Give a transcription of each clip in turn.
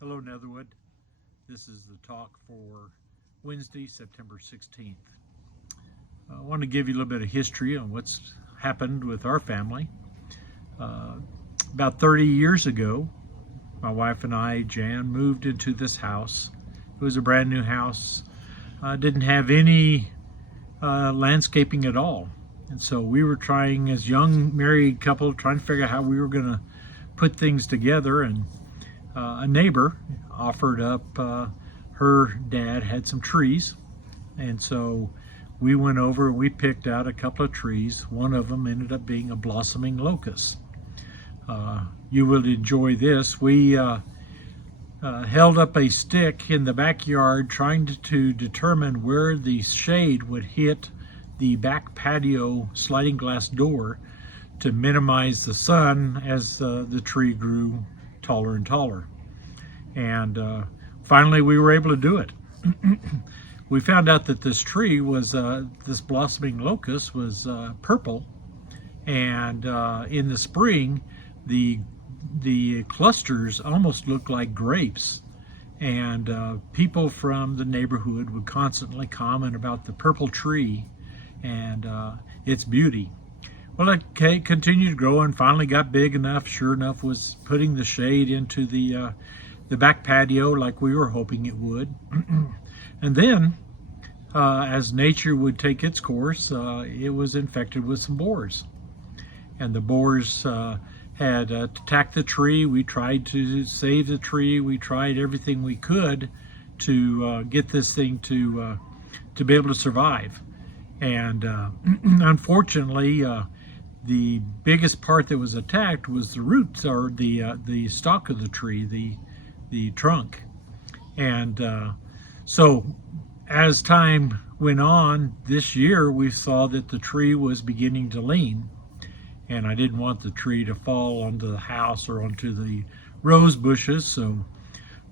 Hello, Netherwood. This is the talk for Wednesday, September 16th. I want to give you a little bit of history on what's happened with our family. About 30 years ago, my wife and I, Jan, moved into this house. It was a brand new house. Didn't have any landscaping at all. And so we were trying, as young married couple, trying to figure out how we were going to put things together. And a neighbor offered up, her dad had some trees. And so we went over and we picked out a couple of trees. One of them ended up being a blossoming locust. You will enjoy this. We held up a stick in the backyard trying to determine where the shade would hit the back patio sliding glass door to minimize the sun as the tree grew taller and taller. And finally we were able to do it. We found out that this tree was, this blossoming locust was purple, and in the spring the clusters almost looked like grapes, and people from the neighborhood would constantly comment about the purple tree and its beauty. Well, it continued to grow and finally got big enough, sure enough, was putting the shade into the back patio like we were hoping it would. And then, as nature would take its course, it was infected with some borers. And the borers had attacked the tree. We tried to save the tree. We tried everything we could to get this thing to be able to survive. And unfortunately, the biggest part that was attacked was the roots, or the stalk of the tree, the trunk. And so as time went on this year, we saw that the tree was beginning to lean, and I didn't want the tree to fall onto the house or onto the rose bushes, so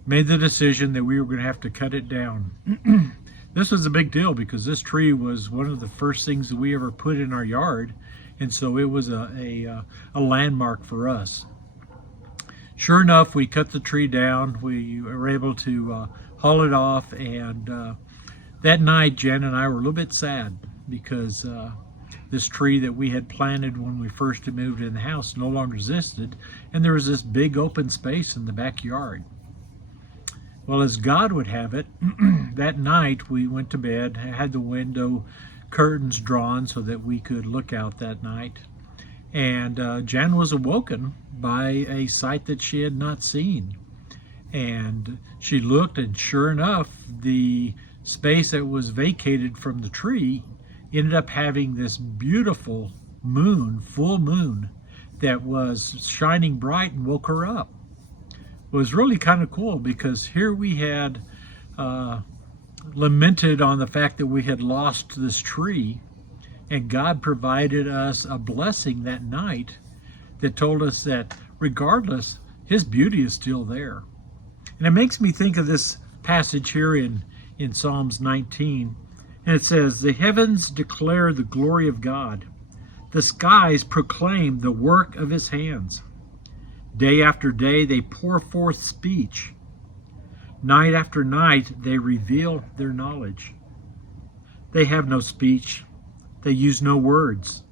made the decision that we were going to have to cut it down. This was a big deal because this tree was one of the first things that we ever put in our yard, and so it was a landmark for us. Sure enough, we cut the tree down. We were able to haul it off, and that night Jan and I were a little bit sad because this tree that we had planted when we first moved in the house no longer existed, and there was this big open space in the backyard. Well, as God would have it, that night we went to bed, had the window curtains drawn so that we could look out that night. And Jan was awoken by a sight that she had not seen. And she looked, and sure enough, the space that was vacated from the tree ended up having this beautiful moon, full moon, that was shining bright and woke her up. It was really kind of cool because here we had lamented on the fact that we had lost this tree, and God provided us a blessing that night that told us that regardless, His beauty is still there. And it makes me think of this passage here in Psalms 19, and it says, "The heavens declare the glory of God. The skies proclaim the work of His hands. Day after day they pour forth speech. Night after night they reveal their knowledge. They have no speech. They use no words.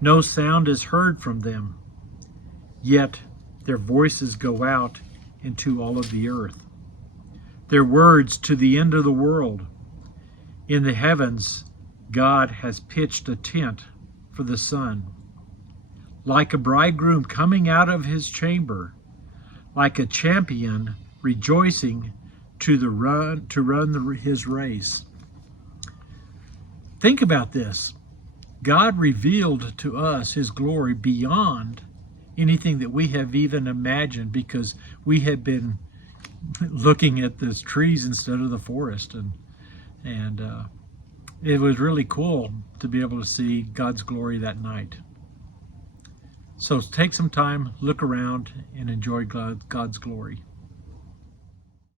No sound is heard from them. Yet their voices go out into all of the earth. Their words to the end of the world. In the heavens, God has pitched a tent for the sun. Like a bridegroom coming out of his chamber, like a champion rejoicing to run his race." Think about this. God revealed to us His glory beyond anything that we have even imagined, because we had been looking at the trees instead of the forest, and it was really cool to be able to see God's glory that night. So take some time, look around, and enjoy God's glory.